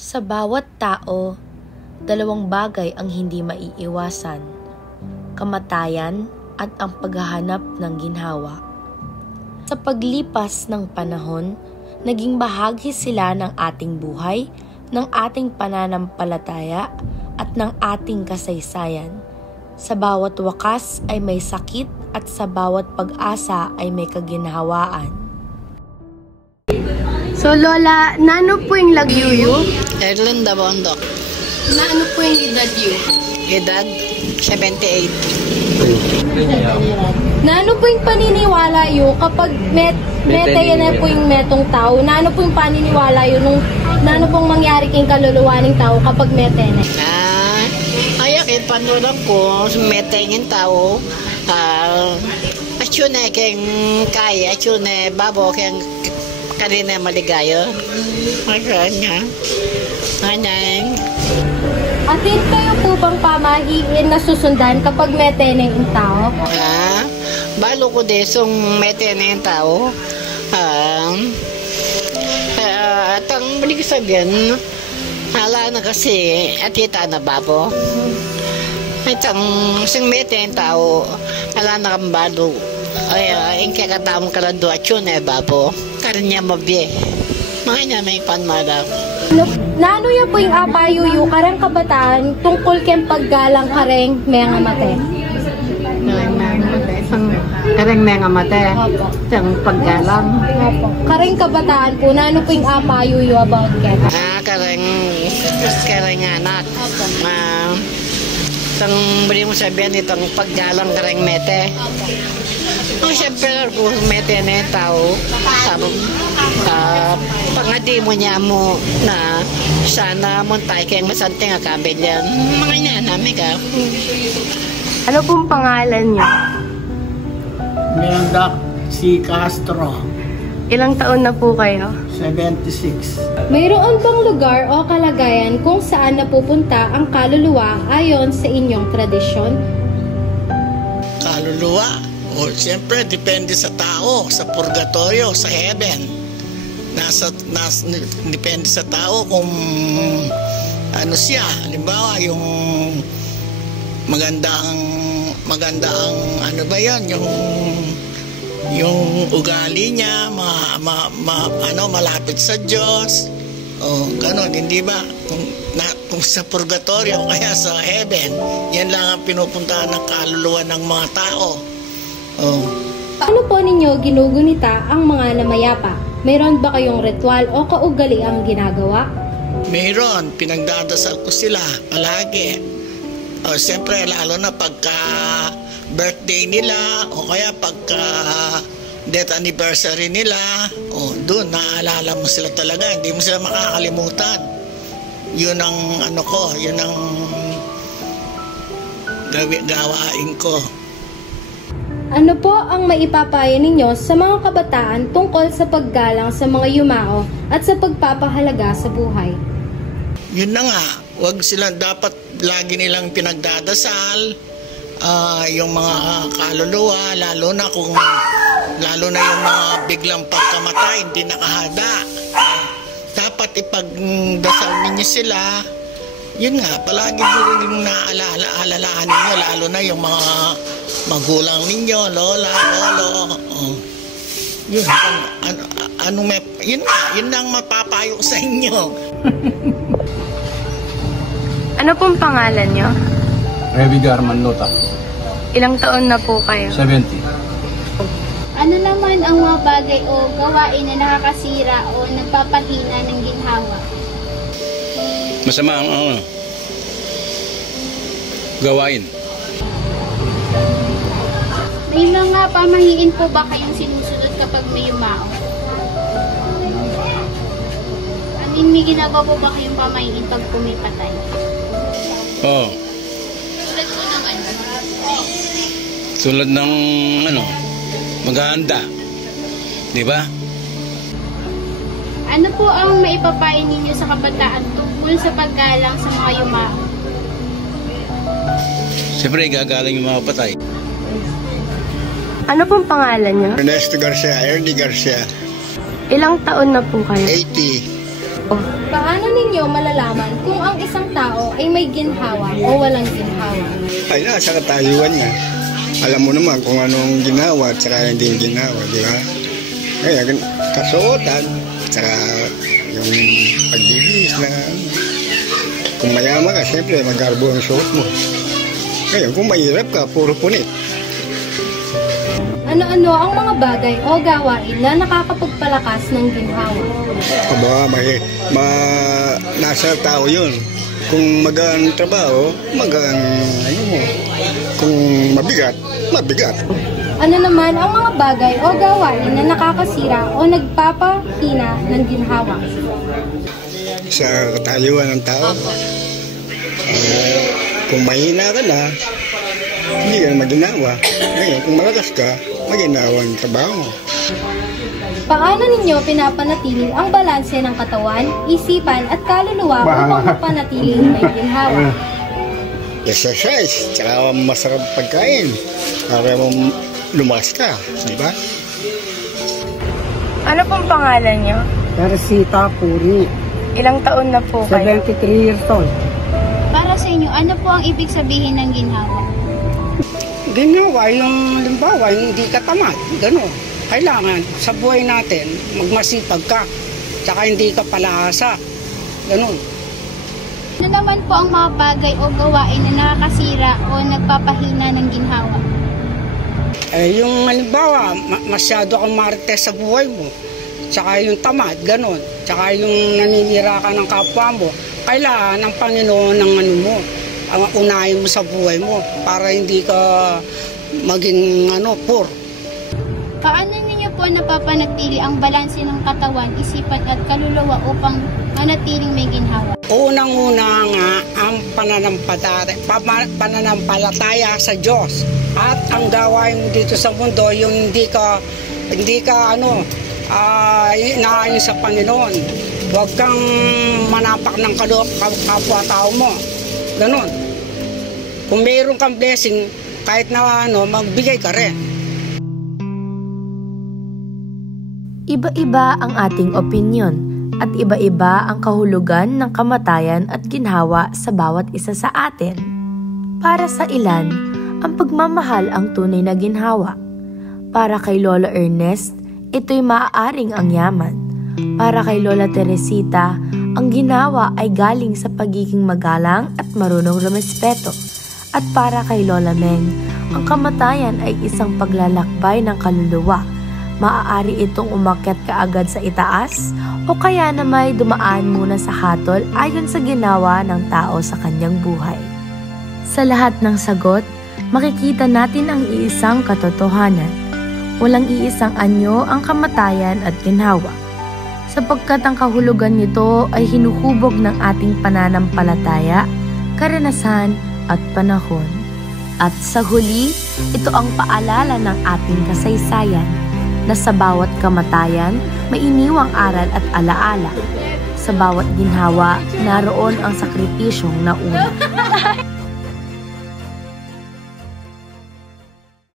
Sa bawat tao, dalawang bagay ang hindi maiiwasan: kamatayan at ang paghahanap ng ginhawa. Sa paglipas ng panahon, naging bahagi sila ng ating buhay, ng ating pananampalataya at ng ating kasaysayan. Sa bawat wakas ay may sakit at sa bawat pag-asa ay may kaginhawaan. So Lola, naano po yung lagyuyo? Erlen Dabondok. Naano po yung edad yu? Edad 78. Naano po yung paniniwala yu kapag meta yan na po yung metong tao? Naano po yung paniniwala yu nung naano pong mangyari kayong kaluluwa ng tao kapag meta yan? Ayak panulang ko, metengin tao. Asyun na keng kaya, asyun na babo keng kanina maligayo. Magkanya. Anay. Atin kayo po bang pamahiin na susundan kapag meteneng yung tao? Balo ko desong meteneng tao. At ang balik sabihin, hala na kasi atita na babo. At ang sing meteneng tao, hala na kang balo. Ay, ang kakataong kaladuasyon babo. Karinya mabye. Mga niya may panmadaw. Naano yan po yung apayuyo karang kabataan tungkol keng paggalang kareng mga mate? Kareng mga mate? Isang paggalang? Kareng kabataan po, naano po yung apayuyo about ken? Kareng anak. Itong bali mo sabihin itong paggalang kareng mete. Siyempre kung mete na yung tao, pangadi mo niya mo na sana muntay kayong masanting akabil yan. Mga niya namin ka. Ano pong pangalan niyo? Mendak C. Castro. Ilang taon na po kayo? 76. Mayroon bang lugar o kalagayan kung saan napupunta ang kaluluwa ayon sa inyong tradisyon? Kaluluwa? O, siyempre, depende sa tao, sa purgatorio, sa heaven. Depende sa tao kung ano siya. Halimbawa, yung magandang ano ba yan, yung ugali niya, malapit sa Diyos. O, ganun, hindi ba? Kung sa purgatorio, kaya sa heaven, yan lang ang pinupuntahan ng kaluluwa ng mga tao. Oh. Paano po ninyo ginugunita ang mga namayapa? Mayroon ba kayong ritual o kaugali ang ginagawa? Mayroon, pinagdadasal ko sila palagi. Siyempre, lalo na pagka birthday nila o kaya pagka death anniversary nila, doon naalala mo sila talaga, hindi mo sila makakalimutan. Yun ang ano ko, yun ang gawain ko. Ano po ang maipapayo ninyo sa mga kabataan tungkol sa paggalang sa mga yumao at sa pagpapahalaga sa buhay? Yun na nga, wag sila dapat lagi nilang pinagdadasal, yung mga kaluluwa, lalo na yung mga biglang pagkamatay, hindi nakahada. Dapat ipagdasal ninyo sila. Yun nga, palagi nyo rin naaalalahan ninyo, lalo na yung mga magulang ninyo, lola, lolo. Yun, yun ang mapapayo sa inyo. Ano pong pangalan nyo? Revigar Manlota. Ilang taon na po kayo? 70. Ano naman ang mga bagay o gawain na nakakasira o nagpapahina ng ginhawa? Masama ang gawain. May mga pamahiin po ba kayong sinusunod kapag may yumao? May ginagawa po ba kayong pamahiin pag pumipatay? Oo. Tulad po ng ano? Tulad ng maghahanda. Di ba? Ano po ang maipapayo ninyo sa kabataan tungkol sa paggalang sa mga yumao? Siyempre, gagaling yung mga patay. Ano pong pangalan nyo? Ernesto Garcia, Ernie Garcia, Ilang taon na po kayo? 80. Oh. Paano ninyo malalaman kung ang isang tao ay may ginhawa o walang ginhawa? Ay, nasa katayuan niya. Alam mo naman kung anong ginawa at saka hindi ginawa, di ba? Kaya kasuotan, saka yung pagbibis na kung mayaman ka, siyempre magarbo ang suot mo. Ngayon, kung mahirap ka, puro punit. Ano-ano ang mga bagay o gawain na nakakapagpalakas ng ginhawa? Aba, nasa tao yun. Kung magaan trabaho, magaan ano mo. Kung mabigat, mabigat. Ano naman ang mga bagay o gawain na nakakasira o nagpapahina ng ginhawa? Sa katayuan ng tao, kung mahina ka na, hindi ka na maginawa. Ngayon, kung malakas ka, maginawa ang trabaho mo. Paano ninyo pinapanatili ang balanse ng katawan, isipan at kaluluwa upang mapanatiling may ginhawa? Exercise, tsaka masarap pagkain para lumakas ka, di ba? Ano pong pangalan niyo? Teresita Puri, Ilang taon na po kayo? 73 years old. Para sa inyo, ano po ang ibig sabihin ng ginhawa? Ginawa yung limbawa, hindi ka tamad, gano'n. Kailangan sa buhay natin, magmasipag ka, tsaka hindi ka palaasa, gano'n. Ano naman po ang mga bagay o gawain na nakakasira o nagpapahina ng ginhawa? Yung halimbawa, masyado kang marites sa buhay mo, tsaka yung tamad, gano'n. Tsaka yung naninira ka ng kapwa mo, kailangan ng Panginoon ng ano mo, ang unahin mo sa buhay mo para hindi ka maging poor. Paano ninyo po napapanatili ang balanse ng katawan, isipan at kaluluwa upang manatiling may ginhawa? Unang-una nga ang pananampalataya sa Diyos at ang gawain mo dito sa mundo yung hindi ka inaayon sa Panginoon. Huwag kang manapak ng kapwa-tao mo. Ganon. Kung mayroon kang blessing, kahit na magbigay ka rin. Iba-iba ang ating opinyon at iba-iba ang kahulugan ng kamatayan at ginhawa sa bawat isa sa atin. Para sa ilan, ang pagmamahal ang tunay na ginhawa. Para kay Lola Ernest, ito'y maaaring ang yaman. Para kay Lola Teresita, ang ginhawa ay galing sa pagiging magalang at marunong rumespeto. At para kay Lola Meng, ang kamatayan ay isang paglalakbay ng kaluluwa. Maaari itong umakyat kaagad sa itaas o kaya na may dumaan muna sa hatol ayon sa ginawa ng tao sa kanyang buhay. Sa lahat ng sagot, makikita natin ang iisang katotohanan. Walang iisang anyo ang kamatayan at ginhawa, sapagkat ang kahulugan nito ay hinuhubog ng ating pananampalataya, karanasan at panahon. At sa huli, ito ang paalala ng ating kasaysayan na sa bawat kamatayan may iniwang aral at alaala. Sa bawat ginhawa, naroon ang sakripisyong nauna.